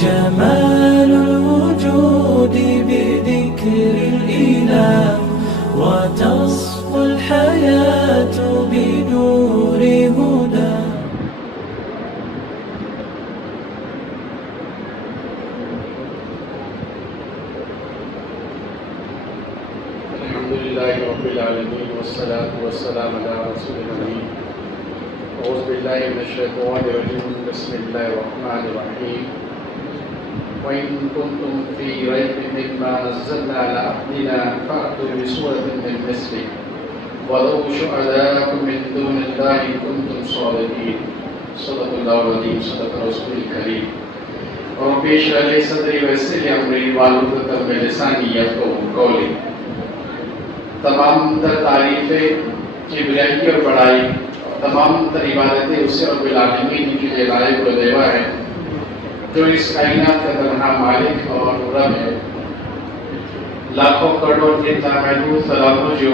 جمال الوجود بذكر الإله وتصفو الحياة بنور هدى. الحمد لله رب العالمين والصلاة والسلام على رسول الأمين. أعوذ بالله من الشيطان الرجيم. بسم الله الرحمن الرحيم. وإن كنتم في ريب مما نزلنا على عبدنا فأتوا بسورة من مثله ولو شهداءكم من دون الله إن كنتم صادقين. صدق الله العظيم. صدق رسول الكريم. رب اشرح لي صدري ويسر لي أمري واحلل عقدة من لساني يفقهوا قولي. تمام تر تعریفیں کبریائی اور بڑائی، تمام تر عبادتیں اسے رب العالمین کی جو لائق و دیوا ہے، جو اس کائنات کا تنہا مالک اور رب ہے. لاکھوں کروڑ کے نامحدود سلاموں جو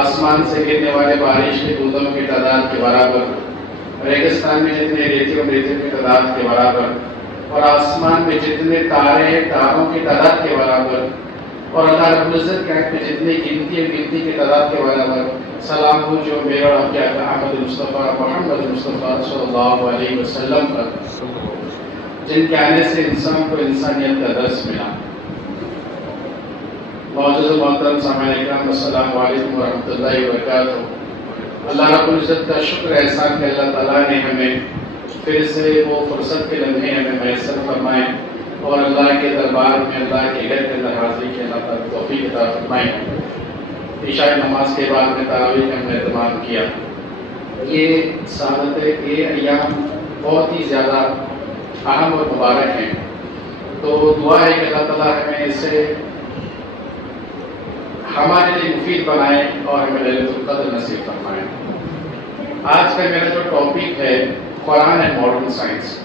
آسمان سے گرنے والے بارش کے بوندوں کی تعداد کے برابر، ریگستان میں جتنے ریتوں کی تعداد کے برابر، اور آسمان میں جتنے تارے تاروں کی تعداد کے برابر، اور اللہ رب العزت کے حق میں جتنی گنتی کی تعداد کے برابر سلام ہو جو میرے اور آپ کے آقا احمد مصطفیٰ محمد مصطفیٰ صلی اللہ علیہ وسلم پر، جن کے آنے سے انسان کو انسانیت کا درس ملا. معزز و محترم سامعین اکرام، السلام علیکم ورحمۃ اللہ وبرکاتہ. اللہ رب العزت کا شکر احسان کہ اللہ تعالیٰ نے ہمیں پھر سے وہ فرصت کے لمحے ہمیں میسر فرمائے اور اللہ کے دربار میں، اللہ کے گھر کے اندر حاضری کے اللہ تعالیٰ توفیق عطا فرمائے. عشاء نماز کے بعد میں تراویح کا ہم نے اہتمام کیا. یہ سعادت یہ ایام بہت ہی زیادہ اہم اور مبارک ہیں، تو دعا ہے کہ اللہ تعالیٰ ہمیں اسے ہمارے لیے مفید بنائے اور ہمیں للیلۃ القدر نصیب فرمائے. آج کا میرا جو ٹاپک ہے قرآن اینڈ ماڈرن سائنس،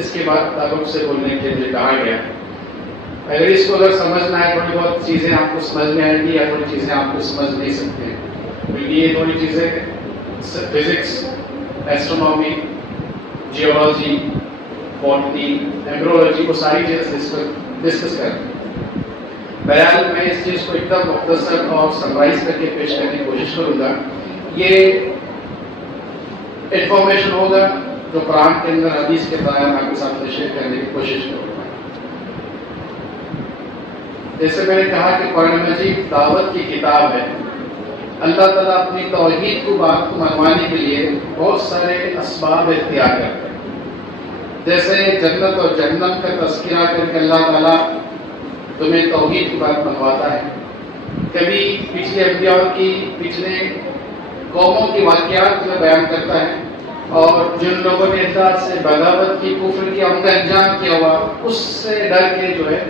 اس کے بعد تعلق سے بولنے کے لیے کہا گیا. اگر اس کو سمجھنا ہے، تھوڑی بہت چیزیں آپ کو سمجھ میں آئیں گی یا تھوڑی چیزیں آپ کو سمجھ نہیں سکتے، کیونکہ یہ تھوڑی چیزیں physics, astronomy, geology, botany, embryology کو ساری چیزیں ڈسکس کریں. بہرحال میں اس چیز کو ایک دم مختصر اور سمرائز کر کے پیش کرنے کی کوشش کروں گا. یہ انفارمیشن ہوگا جو قرآن کے اندر حدیث کے بیان آپ کے ساتھ شیئر کرنے کی کوشش کروں گا. جیسے میں نے کہا کہ قرآن مجید دعوت کی کتاب ہے. اللہ تعالیٰ اپنی توحید کو بات کو منوانے کے لیے بہت سارے اسباب اختیار کرتے ہیں. جیسے جنت اور جہنم کا تذکرہ کر کے اللہ تعالیٰ تمہیں توحید کی بات منواتا ہے. کبھی پچھلے انبیاء کی، پچھلے قوموں کی واقعات میں بیان کرتا ہے، اور جن لوگوں نے اللہ سے بغاوت کی، کفر کی، ان کا انجام کیا ہوا، اس سے ڈر کے جو ہے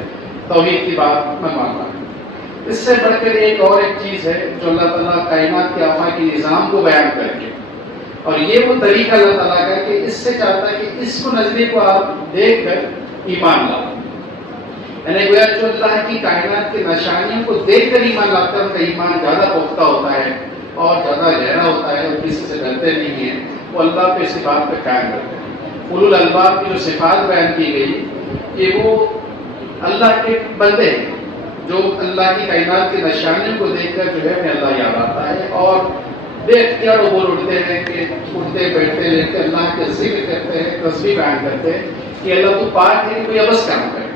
توحید کی بات منواتا ہے. اس سے بڑھ کر ایک چیز ہے جو اللہ تعالیٰ کائنات کے آفاقی نظام کو بیان کر کے، اور یہ وہ طریقہ اللہ تعالیٰ کا کہ اس سے چاہتا ہے کہ اس کو نظریے کو آپ دیکھ کر ایمان لاؤ. یعنی گویا جو اللہ کی کائنات کے نشانیوں کو دیکھ کر ایمان لاتا ہے، ان کا ایمان زیادہ پختہ ہوتا ہے اور زیادہ گہرا ہوتا ہے، اور کسی سے ڈرتے نہیں ہیں، وہ اللہ پہ اسی بات پہ قائم کرتے ہیں. اولو الالباب کی جو صفات بیان کی گئی، یہ وہ اللہ کے بندے ہیں جو اللہ کی کائنات کی نشانیوں کو دیکھ کر جو ہے انہیں اللہ یاد آتا ہے، اور بے اختیار وہ بول اٹھتے ہیں کہ اٹھتے بیٹھتے لیتے اللہ کے ذکر کرتے ہیں، تسبیح بیان کرتے ہیں کہ اللہ تو پاک ہے، کوئی عبث کام کرے.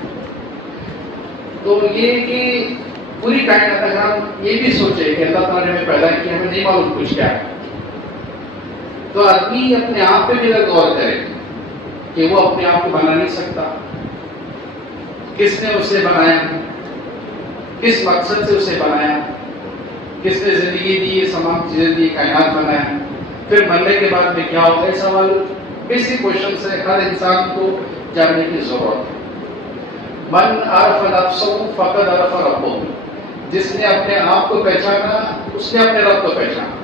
تو یہ کہ پوری کائنات اگر ہم یہ بھی سوچیں کہ اللہ تعالیٰ نے ہمیں پیدا کیا، ہمیں نہیں معلوم کچھ کیا ہے، تو آدمی اپنے آپ پہ بھی غور کرے کہ وہ اپنے آپ کو بنا نہیں سکتا. کس نے اسے بنایا، کس مقصد سے اسے بنایا، کس نے زندگی دی، یہ تمام چیزیں دی، کائنات بنایا، پھر مرنے کے بعد میں کیا ہوتا ہے. سوال بیسک کوشچن سے ہر انسان کو جاننے کی ضرورت ہے. من عرف نفسہ فقد عرف ربہ، جس نے اپنے آپ کو پہچانا اس نے اپنے رب کو پہچانا،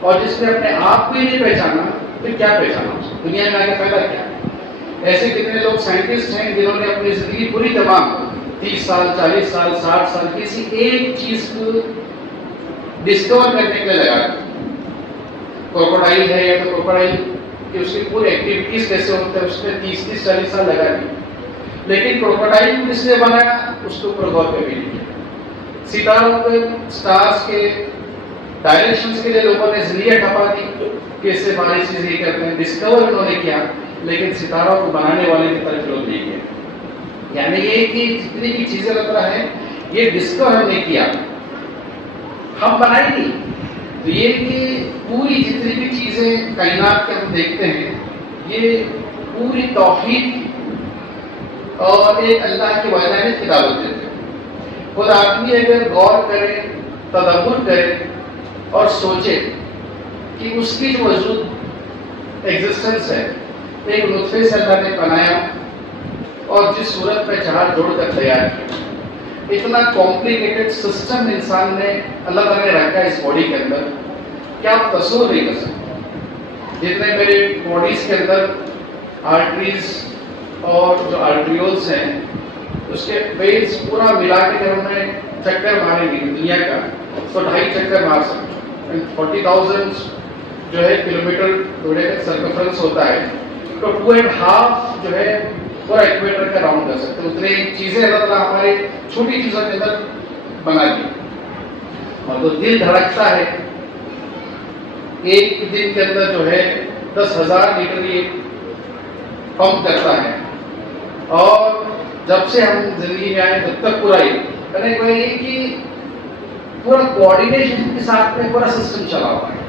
اور جس نے اپنے آپ کو ہی نہیں پہچانا پھر کیا پہچانا، دنیا میں آگے فائدہ کیا. ایسے کتنے لوگ سائنٹسٹ ہیں جنہوں نے اپنی زندگی پوری تمام 30 سال 40 سال 60 سال کسی ایک چیز کو ڈسکور کرنے کے لیے لگا دی. کروکوڈائل ہے یا تو کروکوڈائل کہ اس کی پوری ایکٹیویٹیز کیسے ہوتے ہیں اس میں 30-40 سال لگا دی. لیکن کروکوڈائل کس نے بنایا اس کے اوپر غور کبھی نہیں کیا. ستاروں کے سٹارز کے ڈائریکشنز کے لیے لوگوں نے ذریعہ کھپا دی کہ اس سے ہماری چیزیں یہ کرتے ہیں, ڈسکور انہوں نے کیا, لیکن ستاروں کو بنانے والے کی طرف لوگ نہیں گئے. یعنی یہ کہ جتنی بھی چیزیں لگ رہا ہے یہ ڈسکور ہم نے کیا, ہم بنائی نہیں. تو یہ کہ پوری جتنی بھی چیزیں کائنات کے ہم دیکھتے ہیں یہ پوری توحید اور ایک اللہ کی وحدانیت کی دعوت دیتے ہیں. خود آدمی اگر غور کرے, تدبر کرے اور سوچے کہ اس کی جو وجود ایگزسٹنس ہے ایک نطفے سے اللہ نے بنایا اور جس صورت میں چار جوڑ کر تیار کیا, اتنا کمپلیکیٹڈ سسٹم انسان نے اللہ تعالیٰ نے رکھا ہے اس باڈی کے اندر کہ آپ تصور نہیں کر سکتے. جتنے میرے باڈیز کے اندر آرٹریز اور جو آرٹریولز ہیں اس کے ویز پورا ملا کے جب ہم نے چکر ماریں گے دنیا کا تو 2.5 چکر مار سکتے ہیں. 40,000 جو ہے کلومیٹر دوڑے کا سرکمفرنس ہوتا ہے تو 2.5 جو ہے پورا ایکویٹر کا راؤنڈ کر سکتے ہیں. اتنی چیزیں اللہ تعالیٰ ہمارے چھوٹی چیزوں کے اندر بنا دی. اور تو دل دھڑکتا ہے ایک دن کے اندر جو ہے 10,000 لیٹر یہ پمپ کرتا ہے. اور جب سے ہم زندگی میں آئے تب تک پورا یہ کہ پورا کوآرڈینیشن کے ساتھ میں پورا سسٹم چلا ہوا ہے.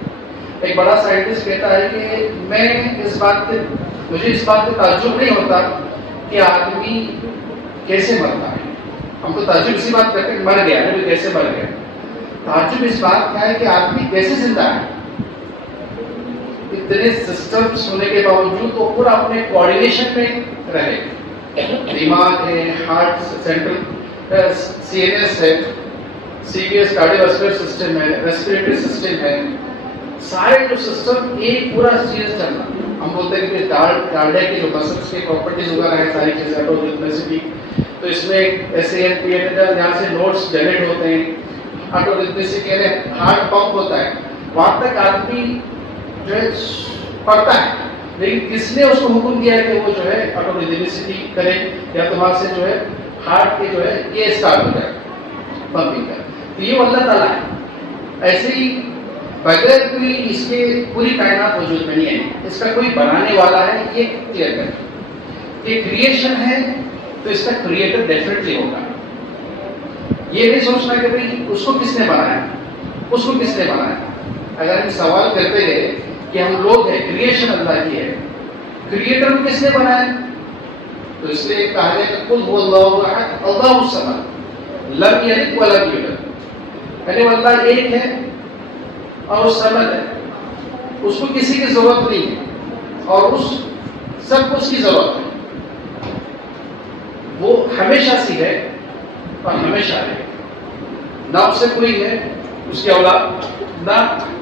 ایک بڑا سائنٹسٹ کہتا ہے کہ مجھے اس بات پہ تعجب نہیں ہوتا کہ آدمی کیسے مرتا ہے. ہم تو تعجب اسی بات کرتے ہیں مر گیا ہے کیسے مر گیا. تعجب اس بات کا ہے کہ آدمی کیسے زندہ ہے. اتنے سسٹمز ہونے کے باوجود وہ پورا اپنے کوآرڈینیشن میں رہے. دماغ ہے, ہارٹ سینٹرل سی این ایس ہے, سی بی ایس کارڈیوواسکولر سسٹم ہے, ریسپریٹری سسٹم ہے, سارے جو سسٹم ایک پورا چیز چلنا. ہم بولتے ہیں کہ کارڈیا کی جو مسلس کی پراپرٹیز وغیرہ ہیں ساری چیزیں آٹوریتھمیسٹی, تو اس میں S A N P N جہاں سے نوٹس جنریٹ ہوتے ہیں. آٹوریتھمیسٹی یعنی ہارٹ پمپ ہوتا ہے, وہاں تک آدمی جو ہے پڑھتا ہے, لیکن کس نے اس کو حکم دیا کہ وہ جو ہے آٹوریتھمیسٹی کرے یا تو وہاں سے جو ہے ہارٹ کے جو ہے یہ اسٹارٹ ہو جائے پمپنگ کا. تو یہ اللہ تعالیٰ ہے. ایسے ہی بغیر کوئی اس کے پوری کائنات وجود میں نہیں ہے, اس کا کوئی بنانے والا ہے. یہ کلیئر کریں کہ کریشن ہے تو اس کا کریٹر ڈیفینیٹلی ہوگا. یہ نہیں سوچنا کہ بھائی اس کو کس نے بنایا, اس کو کس نے بنایا. اگر ہم سوال کرتے گئے کہ ہم لوگ ہیں, کریشن اللہ کی ہے, کریٹر کو کس نے بنایا, تو اس لیے کہا جائے کہ قل هو اللہ احد اللہ الصمد لم یلد ولم یولد. یعنی اللہ ایک ہے اور اس سمجھ ہے, اس کو کسی کی ضرورت نہیں ہے اور اس سب کو اس کی ضرورت ہے. وہ ہمیشہ سے ہے اور ہمیشہ ہے, نہ اس سے کوئی ہے اس کی اولاد, نہ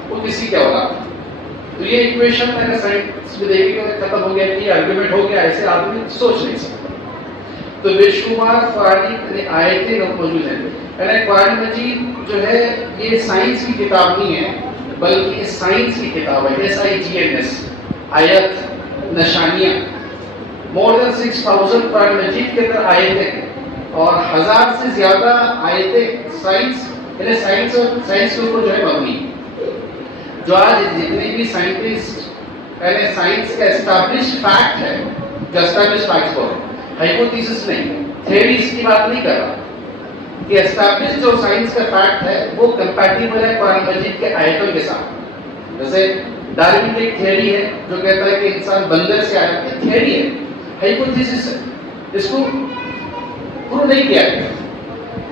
وہ کسی کی اولاد. تو یہ ایکویشن اگر سائنس میں دیکھیں گے ختم ہو گیا کہ یہ آرگومنٹ ہو گیا, ایسے آدمی سوچ نہیں سکتا. تو بے شمار قرآنی آیتیں موجود ہیں. یعنی قرآن مجید جو ہے یہ سائنس کی کتاب نہیں ہے بلکہ یہ سائنس کی کتاب ہے. SIGNS آیت نشانیاں, مور دین 6,000 قرآن مجید کے اندر آیتیں اور 1000 سے زیادہ آیتیں سائنس یعنی سائنس کے اوپر جو ہے مبنی. جو آج جتنے بھی سائنٹسٹ یعنی سائنس کا اسٹیبلشڈ فیکٹ ہے, جو اسٹیبلشڈ فیکٹس کو ہائپوتھیسس نہیں, تھیوریز کی بات نہیں کر رہا, کہ اسٹیبلشڈ جو سائنس کا فیکٹ ہے وہ کمپیٹیبل ہے قرآن مجید کے آیتوں کے ساتھ. جیسے ڈارون کی ایک تھیوری ہے جو کہتا ہے کہ انسان بندر سے آیا, یہ تھیوری ہے, ہائپوتھیسس ہے, اس کو پروو نہیں کیا گیا.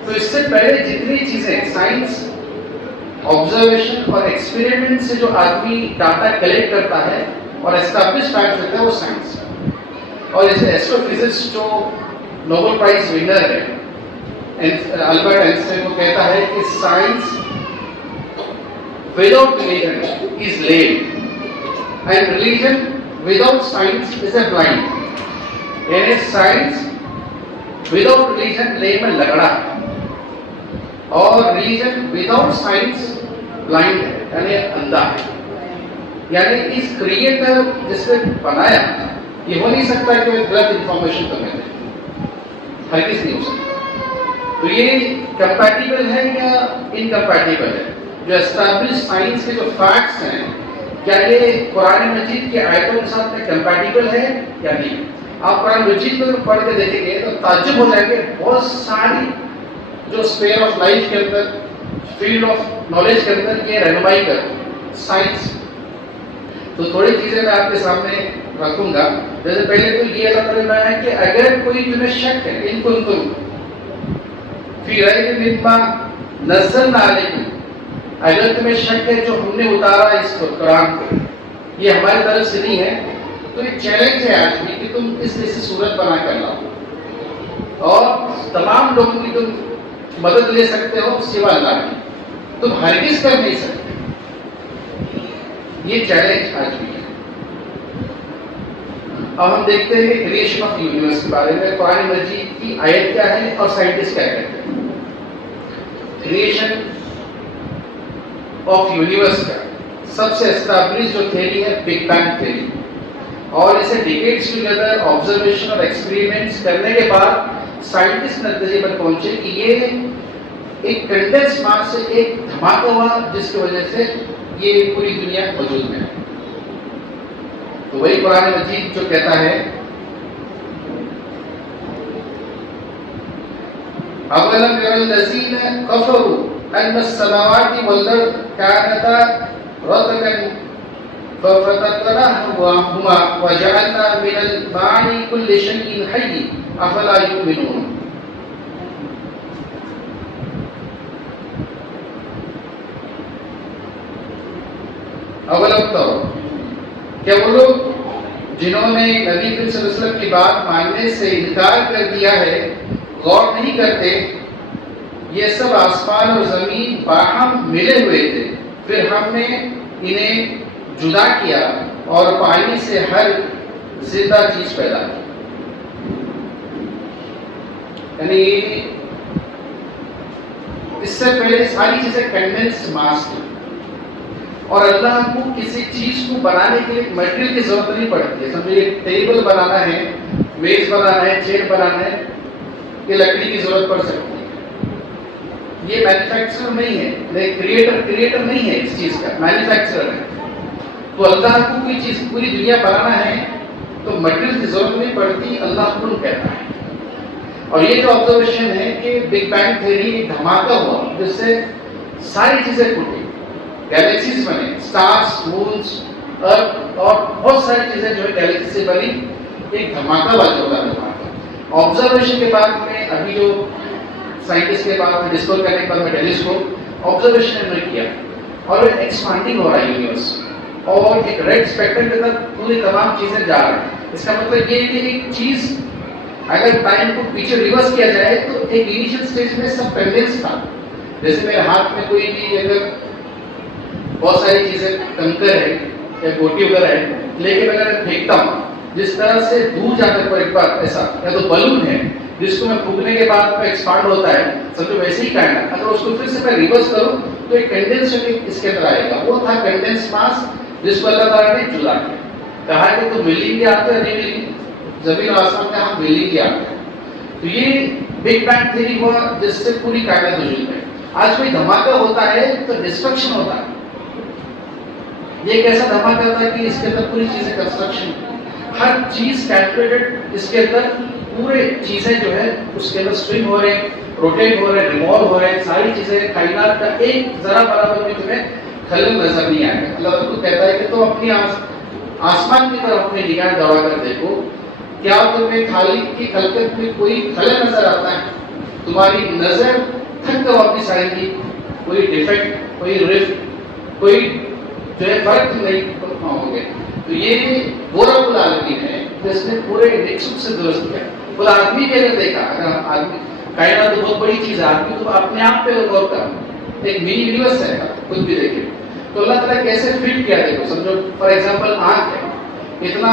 تو اس سے پہلے جتنی چیزیں سائنس آبزرویشن اور ایکسپیریمنٹ سے جو آدمی ڈاٹا کلیکٹ کرتا ہے اور اسٹیبلش فیکٹ ہوتا ہے وہ سائنس. اور جیسے ایسٹرو فزکس جو نوبل پرائز ونر ہے البرٹ آئنسٹائن, وہ کہتا ہے کہ science without religion is lame and religion without science is a blind. یعنی سائنس وداؤٹ ریلیجن لیم میں لگڑا ہے اور ریلیجن وداؤٹ سائنس بلائنڈ ہے یعنی اندھا ہے. یعنی اس کریٹر جس نے بنایا یہ ہو نہیں سکتا کہ غلط انفارمیشن تو ملے. ہرگز نہیں ہو سکتا. تو یہ کمپیٹیبل ہے یا انکمپیٹیبل ہے؟ جو اسٹیبلش سائنس کے جو فیکٹس ہیں کیا یہ قرآن مجید کے آیتوں کے ساتھ میں کمپیٹیبل ہے یا نہیں؟ آپ قرآن مجید کو پڑھ کے دیکھیں گے تو تعجب ہو جائیں گے. بہت ساری جو اسپیئر آف لائف کے اندر، فیلڈ آف نالج کے اندر یہ رہنمائی کرتی ہے سائنس. تو تھوڑی چیزیں میں آپ کے سامنے رکھوں گا. جیسے پہلے تو یہ اللہ تعالیٰ ہے کہ اگر کوئی تمہیں شک ہے ان کنتم فی ریب مما نزلنا علیکم، اگر تمہیں شک ہے جو ہم نے اتارا اس کو قرآن کو یہ ہماری طرف سے نہیں ہے، تو یہ چیلنج ہے آج بھی کہ تم اس جیسی صورت بنا کر لاؤ اور تمام لوگوں کی تم مدد لے سکتے ہو سوا اللہ کی، تم ہرگز کر نہیں سکتے. یہ چیلنج آج بھی ہے. اب ہم دیکھتے ہیں کہ کریشن آف یونیورس کے بارے میں قرآن مجید کی آیت کیا ہے اور سائنٹسٹ کیا کہتے ہیں. کریشن آف یونیورس کا سب سے اسٹیبلش جو تھیوری ہے بگ بینگ تھیوری، اور اسے ڈیکیڈز ٹوگیدر آبزرویشن اور ایکسپیریمنٹس کرنے کے بعد سائنٹسٹ نتیجے پر پہنچے کہ یہ ایک کنڈنس ماس سے ایک دھماکہ ہوا جس کی وجہ سے یہ پوری دنیا وجود میں ہے. تو وہی قرآن مجید جو کہتا ہے اولم ير الذين كفروا ان السماوات والارض كانتا رتقا ففتقناهما وجعلنا من الماء كل شيء حي افلا يؤمنون. اولم تروا، کیا وہ لوگ جنہوں نے نبی کریم صلی اللہ علیہ وسلم کی بات ماننے سے انکار کر دیا ہے غور نہیں کرتے؟ یہ سب آسمان اور زمین باہم ملے ہوئے تھے، پھر ہم نے انہیں جدا کیا اور پانی سے ہر زندہ چیز پیدا کی. یعنی اس سے پہلے ساری چیزیں کنڈنس ماس تھی اور اللہ کو کسی چیز کو بنانے کے لیے مٹیریل کی ضرورت نہیں پڑتی ہے. سمجھو یہ ٹیبل بنانا ہے، میز بنانا ہے، چیئر بنانا ہے، یہ لکڑی کی ضرورت پڑ سکتی ہے. یہ مینوفیکچرر نہیں ہے، کریٹر نہیں ہے اس چیز کا، مینوفیکچرر ہے. تو اللہ کو کوئی چیز پوری دنیا بنانا ہے تو مٹیریل کی ضرورت نہیں پڑتی، اللہ کن کہتا ہے. اور یہ جو آبزرویشن ہے کہ بگ بینگ تھیوری دھماکہ ہوا جس سے ساری چیزیں ٹوٹی، گیلیکسیز بنے، سٹارز، مونز، ارتھ اور بہت ساری چیزیں جو ہے گیلیکسی سے بنی، ایک دھماکہ واقع ہوگا. دھماکہ آبزرویشن کے بعد میں ابھی جو سائنٹسٹ کے بعد میں ڈسکور کرنے کے بعد میں ٹیلیسکوپ آبزرویشن نے کیا اور ایکسپانڈنگ ہو رہا ہے یونیورس اور ایک ریڈ اسپیکٹرم کے تک پوری تمام چیزیں جا رہی ہیں. اس کا مطلب یہ ہے کہ ایک چیز اگر ٹائم کو پیچھے ریورس کیا جائے تو ایک انیشیل سٹیج میں سب کنڈنس تھا. جیسے میرے ہاتھ میں کوئی بھی اگر بہت ساری چیزیں کنکر ہے یا گوٹی وغیرہ ہے، لیکن اگر میں پھینکتا ہوں جس طرح سے دور جا کر ایک بار ایسا یا تو بلون ہے جس کو میں پھونکنے کے بعد میں ایکسپانڈ ہوتا ہے، سمجھو ویسے ہی کائنات، اگر اس کو پھر سے میں ریورس کروں تو ایک کنڈنس اس کے اندر آئے گا. وہ تھا کنڈنس ماس جس کو اللہ تعالیٰ نے جدا کیا. کہا کہ تو ملنگ کے آتے ہیں نہیں، زمین و آسمان میں ہم ملنگ کے آتے ہیں. تو یہ بگ بینگ تھیوری ہوا جس سے پوری کائنات وجود میں. آج کوئی دھماکہ ہوتا ہے تو ڈسٹرکشن ہوتا ہے. یہ ایک ایسا دھماکہ ہوتا ہے کہ اس کے اندر پوری چیزیں کنسٹرکشن، ہر چیز کیلکولیٹڈ، اس کے اندر پورے چیزیں جو ہے اس کے اندر سوئنگ ہو رہے ہیں، روٹیٹ ہو رہے ہیں، ریوالو ہو رہے ہیں، ساری چیزیں کائنات کا ایک ذرا برابر بھی تمہیں خلل نظر نہیں آئے گا. اللہ کو کہتا ہے کہ تم اپنی آسمان کی طرف اپنی نگاہ دوڑا کر دیکھو، کیا تمہیں خالق کی خلقت میں کوئی خلل نظر آتا ہے؟ تمہاری نظر تھک کر واپس آئے گی، کوئی ڈیفیکٹ، کوئی رفٹ، کوئی جو ہے فرق تم نہیں پاؤ گے. تو یہ وہ رب العالمین ہے جس نے پورے نقص سے درست کیا. خود آدمی کے اگر دیکھا، اگر آدمی کائنات تو بہت بڑی چیز ہے، آدمی تو اپنے آپ پہ غور کرنا، ایک منی یونیورس ہے، خود بھی دیکھے تو اللہ تعالیٰ کیسے فٹ کیا. دیکھو سمجھو فار ایگزامپل آنکھ ہے، اتنا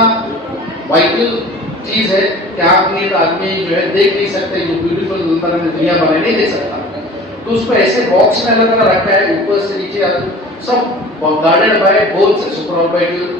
وائٹل چیز ہے کہ آپ نے آدمی جو ہے دیکھ نہیں سکتے، جو بیوٹیفل اللہ نے دنیا بنائی نہیں دیکھ سکتا. تو اس کو ایسے باکس میں اللہ تعالیٰ رکھا ہے، اوپر سے نیچے سب guarded by bolts, super orbital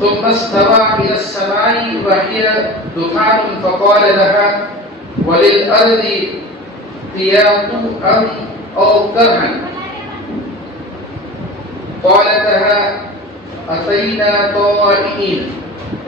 ثم استوى إلى السماء وهي دخان فقال لها وللأرض ائتيا أو كرها قالتها أتينا طائعين।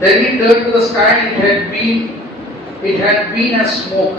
then he turned to the sky and it had been a smoke,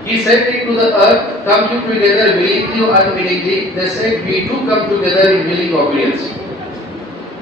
He said it to the earth, come you together willingly or unwillingly. They said, we do come together in willing obedience.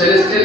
celestial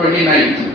29,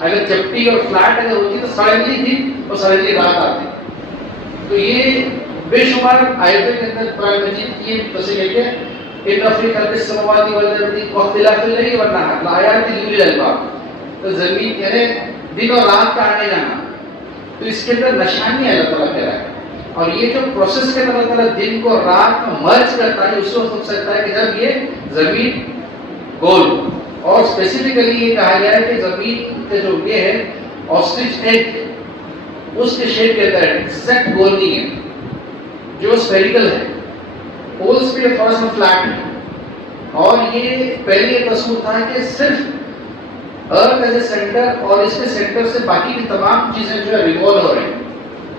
اگر چپٹی اور flat اگر ہوتی تو suddenly دن اور suddenly رات آتی. تو یہ بے شمار آیتوں کے اندر قرآن مجید کی تصریح ہے کہ ان فی خلق السماوات والارض واختلاف اللیل والنہار لآیات لأولی الالباب. تو زمین یعنی دن اور رات کا آنے جانا تو اس کے اندر نشانی ہے اللہ تعالیٰ کہہ رہا ہے. اور یہ جو پروسیس کے اللہ تعالیٰ دن کو رات میں مرج کرتا ہے اس وقت ہو سکتا ہے کہ جب یہ زمین گول. اور اسپیسیفکلی یہ کہا گیا ہے کہ زمین کے جو یہ ہے آسٹرچ ایگ اس کے شیپ کے اندر ایگزیکٹ گول نہیں ہے جو اسفیریکل ہے. پولز پہ تھوڑا سا فلیٹ ہے. اور یہ پہلے یہ تصور تھا کہ صرف ارتھ ایز اے سینٹر اور اس کے سینٹر سے باقی کی تمام چیزیں جو ہے ریوالو ہو رہی ہیں.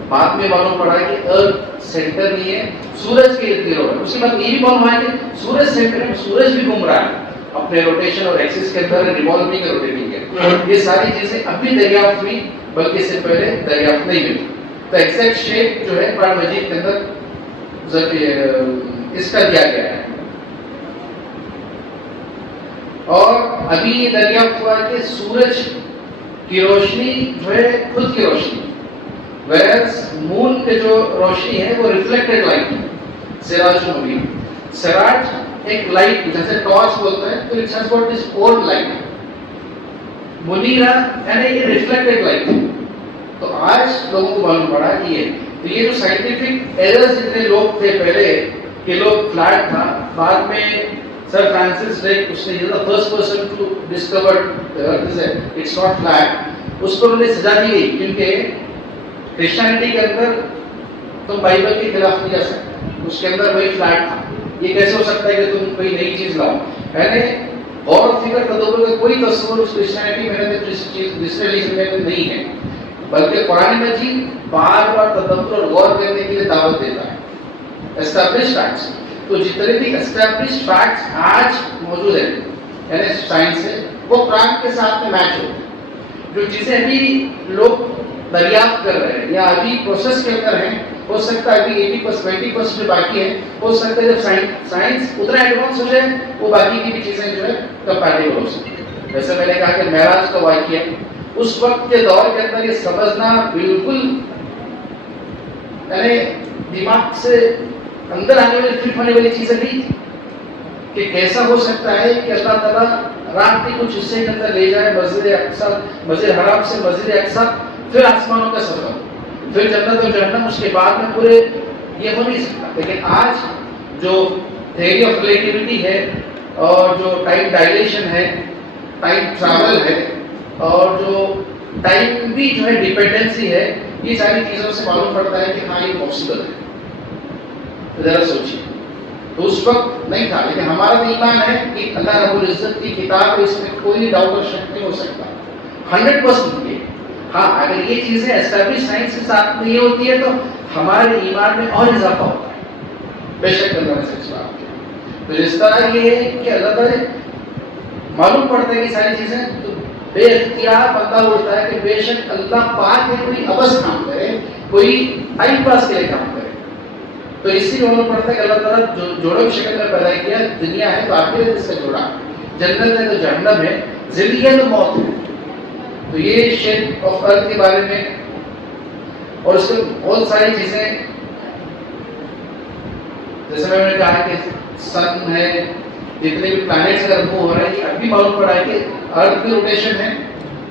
بعد میں معلوم پڑا کہ ارتھ سینٹر نہیں ہے, سورج کے ارد گرد ہو رہا ہے. اس کے بعد یہ بھی معلوم ہوا کہ سورج سینٹر ہے, سورج بھی گھوم رہا ہے اپنے روٹیشن اور ایکسس کے اندر, ریوالونگ اور روٹیٹنگ ہے. یہ ساری چیزیں اب بھی دریافت ہوئی بلکہ اس سے پہلے دریافت نہیں ہوئی. تو ایگزیکٹ شیپ جو ہے قرآن مجید کے اندر اس کا دیا گیا ہے. اور ابھی یہ دریافت ہوا کہ سورج کی روشنی جو ہے خود کی روشنی, whereas مون کے جو روشنی ہے وہ ریفلیکٹڈ لائٹ ہے. سراج منیر, سراج ایک لائٹ جیسے ٹارچ بولتا ہے تو it has got this own light. منیرا یعنی یہ ریفلیکٹڈ لائٹ. تو آج لوگوں کو معلوم پڑا کہ یہ تو یہ جو سائنٹیفک ایررز جتنے لوگ تھے پہلے کہ لوگ فلیٹ تھا, بعد میں سر فرانسس ڈریک اس نے first person to discover it's not flat, اس پر انہیں سزا دی گئی کیونکہ کرسچینٹی کے اندر تم بائبل کے خلاف نہیں جا سکتے, اس کے اندر وہی فلیٹ تھا. یہ کیسے ہو سکتا ہے کہ تم کوئی نئی چیز لاؤ؟ یعنی غور و فکر تدبر کا کوئی تصور اس کرسچینٹی میں جس ریلیجن میں نہیں ہے, بلکہ قرآن مجید بار بار تدبر اور غور کرنے کے لیے دعوت دیتا ہے. اسٹیبلش فیکٹس, تو جتنے بھی اسٹیبلش فیکٹس آج موجود ہیں یعنی سائنس سے وہ قرآن کے ساتھ میں میچ ہوتے ہیں. جو چیزیں ابھی لوگ دریافت کر رہے ہیں یا ابھی پروسیس کے اندر ہیں, ہو سکتا ہے ابھی 80% جو باقی ہے, ہو سکتا ہے جب سائنس اتنا ایڈوانس ہو جائے وہ باقی کی بھی چیزیں جو ہے کمپیٹیبل ہو سکتی ہیں. جیسے میں نے کہا کہ معراج کا واقعہ اس وقت کے دور کے اندر یہ سمجھنا بالکل یعنی دماغ سے اندر آنے والی فٹ ہونے والی چیزیں نہیں تھی کہ کیسا ہو سکتا ہے کہ اللہ تعالیٰ رات کے کچھ حصے کے اندر لے جائے مسجد اقصی, مسجد حرام سے مسجد اقصی, پھر آسمانوں کا سفر, پھر جنت اور جہنم, اس کے بعد میں پورے یہ ہو نہیں سکتا. لیکن آج جو تھیوری آف ریلیٹیوٹی ہے اور جو ٹائم ڈائلیشن ہے, ٹائم ٹریول ہے اور جو ٹائم بھی جو ہے ڈیپینڈنسی ہے, یہ ساری چیزوں سے معلوم پڑتا ہے کہ ہاں یہ پاسبل ہے. تو ذرا سوچیے, تو اس وقت نہیں تھا, لیکن ہمارا تو ایمان ہے کہ اللہ رب العزت کی کتاب ہے, اس میں کوئی ڈاؤٹ اور شک نہیں ہو سکتا 100%. ہاں اگر یہ چیزیں اسٹیبلش سائنس کے ساتھ میں یہ ہوتی ہے تو ہمارے ایمان میں اور اضافہ ہوتا ہے. بے شک اللہ نے سچ بات کی. تو اس طرح یہ ہے کہ اللہ تعالیٰ معلوم پڑتا ہے کہ ساری چیزیں, تو بے اختیار بندہ ہوتا ہے کہ بے شک اللہ پاک ہے کوئی عبث کام کرے, کوئی ٹائم پاس کے لیے کام کرے. تو اسی لیے معلوم پڑتا ہے کہ اللہ تعالیٰ جوڑوں کی شکل میں پیدا کیا. دنیا ہے تو آخرت اس سے جوڑا, جنت ہے تو جہنم ہے, زندگی ہے تو موت ہے. تو یہ شیپ آف ارتھ کے بارے میں اور اس کے بہت ساری چیزیں, جیسے میں نے کہا کہ سن ہے, جتنے بھی پلانٹس اگر موو ہو رہے ہیں, یہ اب بھی معلوم پڑا ہے کہ ارتھ بھی روٹیشن ہے,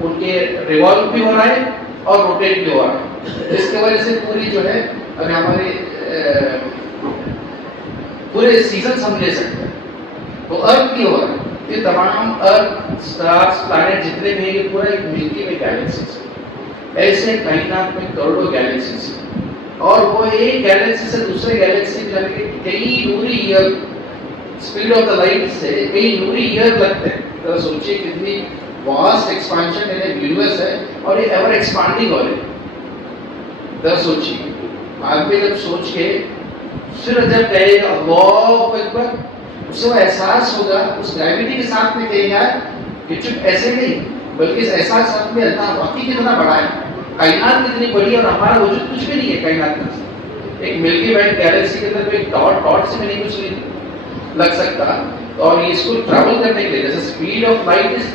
ان کے ریوالو بھی ہو رہا ہے اور روٹیٹ بھی ہو رہا ہے. اس کی وجہ سے پوری جو ہے ابھی ہمارے پورے سیزنز ہم لے سکتے ہیں. تو ارتھ بھی ہو رہا ہے, یہ تمام ارتھ اسٹارز پلانٹ جتنے بھی ہیں یہ پورا ایک ملکی وے گیلیکسیز ہے. ایسے کائنات میں کروڑوں گیلیکسیز ہیں اور وہ ایک گیلیکسی سے دوسرے گیلیکسی میں جانے کے کئی نوری year, speed of the light سے کئی نوری ایئر لگتے ہیں. ذرا سوچیے کتنی واسٹ ایکسپانشن ان یونیورس ہے اور یہ ایور ایکسپانڈنگ ہو رہی ہے. ذرا سوچیے, آدمی جب سوچ کے پھر جب کہے گا اللہ اکبر, اس سے وہ احساس ہوگا اس گریوٹی کے ساتھ میں کہیں گا کہ چپ ایسے نہیں بلکہ اس احساس ساتھ میں اللہ واقعی کتنا بڑا ہے, کائنات کتنی بڑی ہے اور ہمارا وجود کچھ بھی نہیں ہے کائنات میں. ایک ملکی وے گیلیکسی کے اندر کوئی ڈاٹ سے بھی نہیں کچھ نہیں لگ سکتا. اور یہ اس کو ٹریول کرنے کے لیے جیسے speed of light is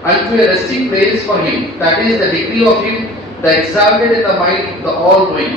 unto a resting place for him, that is the degree of him, the exalted in the mind, the all knowing।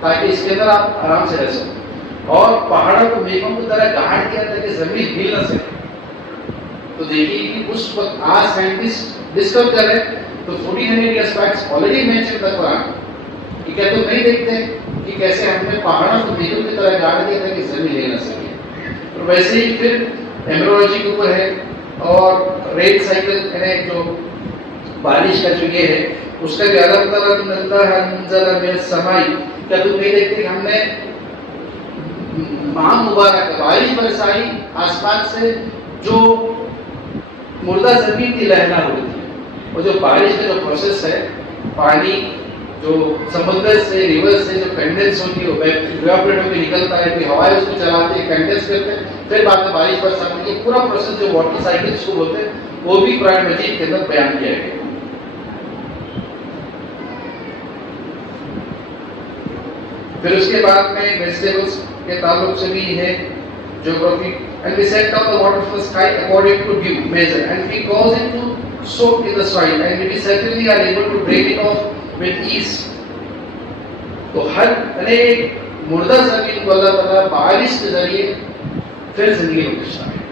تاکہ اس کے اندر آپ آرام سے رہ سکیں. اور پہاڑوں کو میگوں کی طرح گاڑ کیا تاکہ زمین ہل نہ سکے. تو دیکھیے کہ اس وقت آج سائنٹسٹ ڈسکور کر رہے ہیں تو 1400 years back already mentioned the Quran. کہ کیا تم نہیں دیکھتے کہ کیسے ہم نے پہاڑوں کو میگوں کی طرح گاڑ دیا تاکہ زمین ہل نہ سکے. اور ویسے ہی پھر ایمرولوجی کے اوپر ہے اور ریٹ سائیکل یعنی جو بارش کا جو یہ ہے اس کا بھی الگ طرح اللہ انزل من السماء. کیا تم نہیں دیکھتے کہ ہم نے ماہ مبارک بارش برسائی آسمان سے جو مردہ زمین کی لہنا ہوئی تھی. اور جو بارش کا جو پروسیس ہے پانی جو سمندر سے ریور سے جو کنڈنس ہوتی ہے وہ ایواپوریٹ ہو کے نکلتا ہے پھر ہوائیں اس کو چلاتے ہیں کنڈنس کرتے ہیں پھر بعد میں بارش برساتی ہے. پورا پروسیس جو واٹر سائیکل اس کو بولتے ہیں وہ بھی قرآن مجید کے اندر بیان کیا گیا. پھر اس کے بعد میں ویجیٹیبلس کے تعلق سے بھی ہے geography. And we set down the water from the sky according to due measure, and we cause it to soak in the soil, and we certainly are able to drain it off with ease. تو ہر ایک مردہ زمین کو اللہ تعالیٰ بارش کے ذریعے پھر زندگی کو کشتا ہے.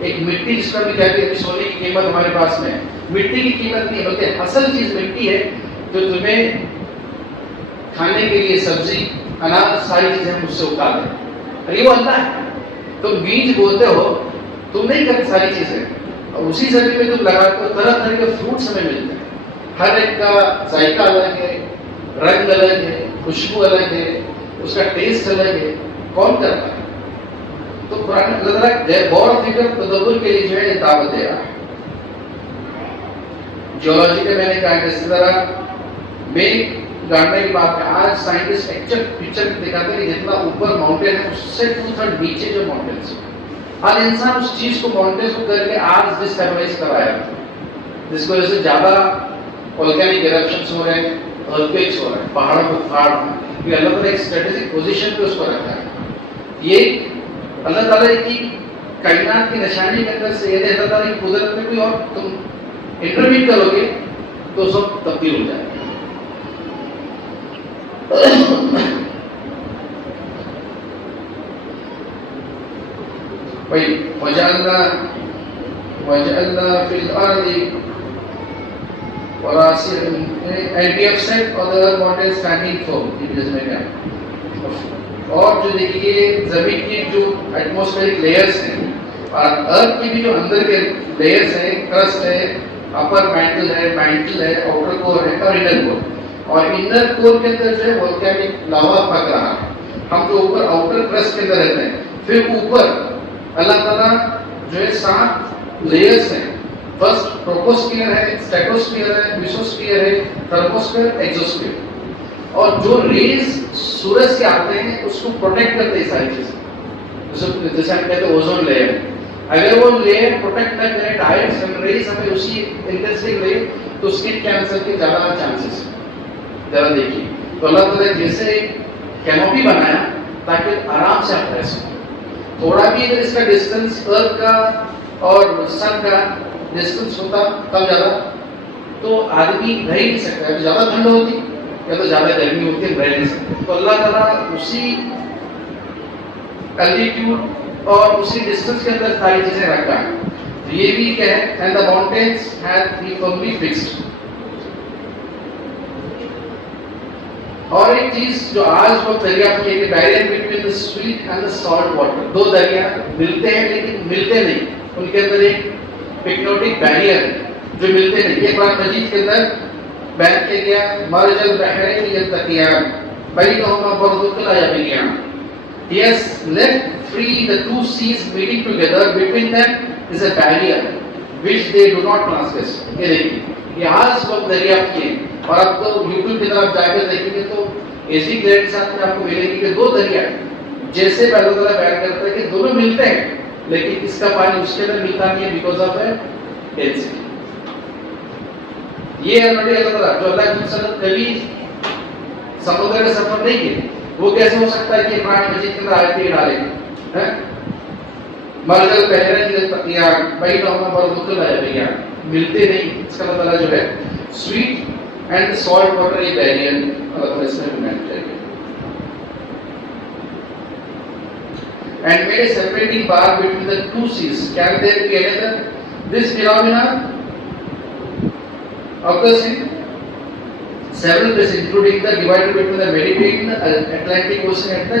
ایک مٹی جس کا بھی کہتے ہیں سونے کی قیمت ہمارے پاس میں ہے. مٹی کی قیمت نہیں بلکہ اصل چیز مٹی ہے جو تمہیں کھانے کے لیے سبزی اناج ساری چیزیں مجھ سے اگا دیں. اور یہ وہ اللہ ہے. تم بیج بولتے ہو تم نہیں کرتے ساری چیزیں اور اسی زمین میں تم لگاتے ہو. طرح طرح کے فروٹس ہمیں ملتے ہیں. ہر ایک کا ذائقہ الگ ہے رنگ الگ ہے خوشبو الگ ہے اس کا ٹیسٹ الگ ہے. کون کرتا ہے؟ تو قرآن اللہ تعالیٰ غور و فکر تدبر کے لیے جو ہے یہ دعوت دے رہا ہے. جیولوجی کا میں نے کہا کہ اس طرح میں جاننے کی بات ہے. آج سائنٹسٹ ایکچوئل پکچر دکھاتے ہیں کہ جتنا اوپر ماؤنٹین ہے اس سے 2/3 نیچے جو ماؤنٹینس ہے. آج انسان اس چیز کو ماؤنٹینس کو کر کے آج ڈسٹیبلائز کرایا جس کی وجہ سے زیادہ والکینک ایرپشنز ہو رہے ہیں ارتھکویکس ہو رہے ہیں پہاڑوں کو پھاڑ کہ اللہ تعالیٰ ایک اسٹریٹجک پوزیشن پہ اس کو رکھا ہے. یہ اللہ تعالیٰ کی کائنات کی نشانی کے اندر سے یہ اللہ تعالیٰ کی قدرت میں کوئی اور تم انٹرویو کرو گے تو سب تبدیل ہو جائے گا. وَجَعَلْنَا فِي الْأَرْضِ وَرَاسِيَ and we have set on the earth mountains standing firm. اور جو دیکھیے زمین کی جو ایٹماسفیئرک لیئرز ہیں اور ارتھ کی بھی جو اندر کے لیئرز ہیں کرسٹ ہے اپر مینٹل ہے آؤٹر کور ہے اور انر کور. اور انر کور کے اندر جو ہے والکینک لاوا پک رہا ہے. ہم جو اوپر آؤٹر کرسٹ کے اندر رہتے ہیں پھر اوپر اللہ تعالیٰ جو ہے 7 لیئرز ہیں. فرسٹ ٹروپوسفیئر ہے اسٹریٹوسفیئر ہے میسوسفیئر ہے تھرموسفیئر ایگزوسفیئر. اور جو ریز سورج سے آتے ہیں اس کو پروٹیکٹ کرتے ہیں ساری چیزیں جیسے ہم کہتے ہیں اوزون لیئر. اگر وہ لیئر پروٹیکٹ نہ کرے ڈائریکٹ سن ریز ہمیں اسی انٹینسٹی لے تو اسکن کینسر کے زیادہ چانسز ہیں. ذرا دیکھیے تو اللہ تعالیٰ جیسے ایک کینوپی بنایا تاکہ آرام سے آپ رہ سکیں. تھوڑا بھی اگر اس کا ڈسٹینس ارتھ کا اور سن کا ڈسٹینس ہوتا کم زیادہ تو آدمی رہ ہی نہیں سکتا. یا زیادہ ٹھنڈ ہوتی یا تو زیادہ گرمی ہوتی ہے رہ نہیں سکتے. تو اللہ تعالیٰ اسی الٹیٹیوڈ اور اسی ڈسٹینس کے اندر ساری چیزیں رکھا ہے. تو یہ بھی کیا ہے and the mountains have been firmly fixed. اور ایک چیز جو آج وہ دریافت کی کہ barrier between the sweet and the salt water. 2 دریا ملتے ہیں لیکن ملتے نہیں. ان کے اندر ایک پکنوٹک بیریئر ہے جو ملتے نہیں. یہ قرآن مجید کے اندر بیان کیا گیا مرج البحرین یلتقیان بینہما برزخ لا یبغیان. He has left free the 2 seas meeting together. Between them is a barrier which they do not transgress. یہ دیکھیے یہ آج وقت دریافت کیے. اور اب تو یوٹیوب کی طرف جا کر دیکھیں گے تو ایسی گریڈ ساتھ میں آپ کو ملے گی کہ 2 دریا جیسے اللہ تعالیٰ بیان کرتا ہے کہ دونوں ملتے ہیں لیکن اس کا پانی اس کے اندر ملتا نہیں ہے بیکاز آف ڈینسٹی. یہ آلریڈی اللہ تعالیٰ جو اللہ کے وسلم کبھی سمندر کا سفر نہیں کیے وہ کیسے ہو سکتا ہے کہ قرآن مجید کے اندر آیتیں ڈالیں گے. مرج البحرین یلتقیان بینہما برزخ لا یبغیان ملتے نہیں. اس کا مطلب جو ہے سویٹ اینڈ سالٹ واٹر یہ بیریر اللہ تعالیٰ اس میں بنانا چاہیے. and made a separating bar between the two seas. Can there be another? This phenomena occurs in several places, including the divider between the Mediterranean and Atlantic Ocean and the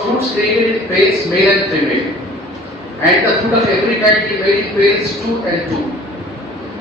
fruits created in pairs, male and female, and the fruit of every kind he made in pairs 2 and 2.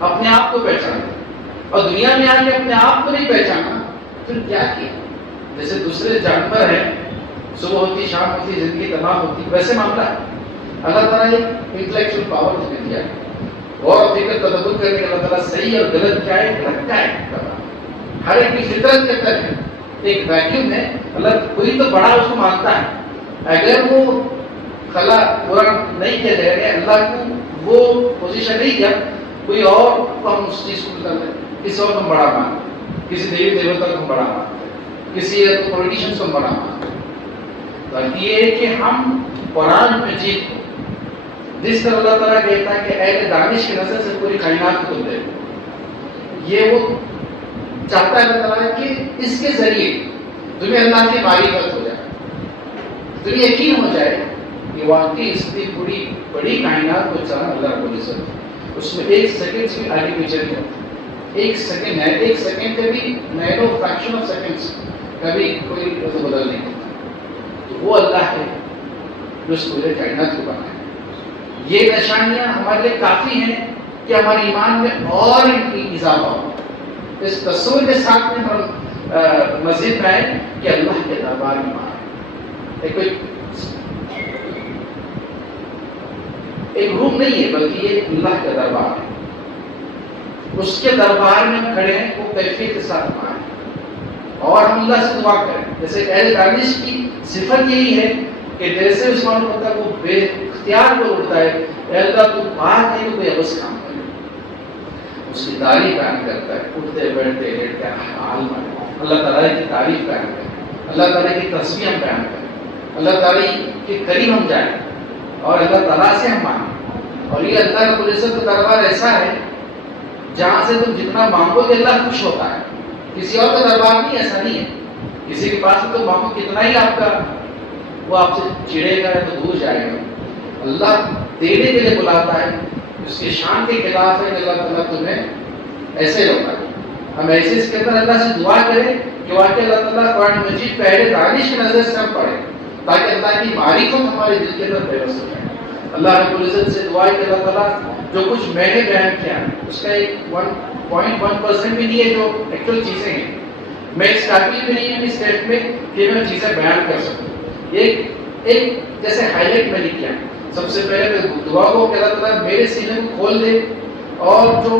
اپنے آپ کو پہچانا، اور دنیا میں آ کے اپنے آپ کو نہیں پہچانا پھر کیا کیا؟ جیسے دوسرے جانور ہیں، صبح ہوتی شام ہوتی زندگی تمام ہوتی، ویسے معاملہ ہے۔ اللہ تعالیٰ نے انٹلیکچوئل پاور تمہیں دیا ہے، غور و فکر تدبر کرنے کا اللہ تعالیٰ صحیح اور غلط کیا ہے رکھتا ہے، ہر ایک کی فطرت کے اندر ہے، ایک ویکیوم ہے، اللہ کوئی تو بڑا اس کو مانتا ہے، اگر وہ خلا پورا نہیں کیا جائے گا، اللہ کو وہ پوزیشن نہیں دیا، کوئی اور کو ہم اس چیز کو کر لیں، کسی اور کو ہم بڑا مانتے، کسی دیوی دیوتا کو ہم بڑا مانتے، کسی پولیٹیشین کو ہم بڑا مانتے۔ بلکہ یہ ہے کہ ہم قرآن مجید کو جس طرح اللہ تعالیٰ کہتا ہے کہ اہل دانش کی نظر سے پوری کائنات کو دے، یہ وہ چاہتا ہے اللہ تعالیٰ کہ اس کے ذریعے تمہیں اللہ کی معرفت ہو جائے، تمہیں یقین ہو جائے کہ واقعی اس کی پوری بڑی کائنات کو چلانا اللہ رب العزت، اس میں ایک سیکنڈ سے آگے پیچھے نہیں ہوتا، ایک سیکنڈ ہے، ایک سیکنڈ کا بھی نینو فریکشن آف سیکنڈس کبھی کوئی بدل نہیں ہوتا، تو وہ اللہ ہے جو اس پورے کائنات کو بنایا۔ یہ نشانیاں ہمارے لیے کافی ہیں کہ ہمارے ایمان میں اور ان کی اضافہ ہو، اس تصور کے ساتھ میں ہم مسجد میں آئے کہ اللہ کے دربار میں آئے، ایک روم نہیں ہے بلکہ یہ اللہ کا دربار ہے، اس کے دربار میں ہم کھڑے ہیں، وہ کیفیت کے ساتھ آئے اور ہم اللہ سے دعا کریں۔ جیسے اہل دانش کی صفت یہی ہے کہ جیسے عثمان ہوتا ہے وہ بے اختیار کو اٹھتا ہے، اے اللہ تو بات ہے کہ کوئی عبث کام کرے، اس کی تعریف بیان کرتا ہے، اٹھتے بیٹھتے لیٹتے حال میں اللہ تعالیٰ کی تعریف بیان کریں، اللہ تعالیٰ کی تسبیح ہم بیان کریں، اللہ تعالیٰ کے قریب ہم جائیں اور اللہ تعالیٰ سے ہم مانگیں۔ اور یہ اللہ رب العزت کا دربار ایسا ہے جہاں سے تم جتنا مانگو گے اللہ خوش ہوتا ہے، کسی اور کا دربار نہیں ایسا نہیں ہے، کسی کے پاس تو مانگو کتنا ہی آپ کا وہ آپ سے چڑے گا تو دور جائے گا، اللہ دینے کے لیے بلاتا ہے، اس کے شان کے خلاف ہے کہ اللہ تعالیٰ تمہیں ایسے ہوتا ہے۔ ہم ایسے اس کے اندر اللہ سے دعا کریں کہ واقعی اللہ تعالیٰ قرآن مجید پہلے دانش کی نظر سے ہم پڑھیں تاکہ اللہ کی معرفت ہمارے دل کے اندر پیوست ہو جائے۔ اللہ رب العزت سے دعا ہے کہ اللہ تعالیٰ جو کچھ میں نے بیان کیا اس کا ایک 1.1% بھی نہیں ہے جو ایکچوئل چیزیں ہیں، میں اس قابل بھی نہیں ہوں اس اسٹیپ میں کہ میں چیزیں بیان کر سکوں۔ ایک جیسے ہائی لائٹ میں نے کیا، سب سے پہلے میں دعا کو کہ اللہ تعالیٰ میرے سینے کو کھول دے اور جو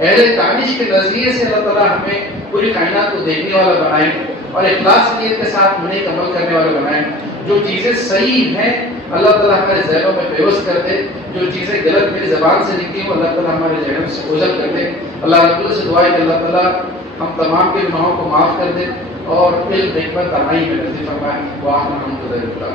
اہل دانش کے نظریے سے اللہ تعالیٰ ہمیں پوری کائنات کو دیکھنے والا بنائے اور اخلاص نیت کے ساتھ انہیں عمل کرنے والا بنائے، جو چیزیں صحیح ہیں اللہ تعالیٰ ہمارے ذہنوں میں پیوست کر دے، جو چیزیں غلط میری زبان سے نکلی ہوں اللہ تعالیٰ ہمارے ذہنوں سے اوجھل کر دے۔ اللہ رب العزت سے دعا ہے کہ اللہ تعالیٰ ہم تمام کے گناہوں کو معاف کر دے اور علم حکمت تنہائی میں نصیب فرمائے۔ وآخر الحمد للہ۔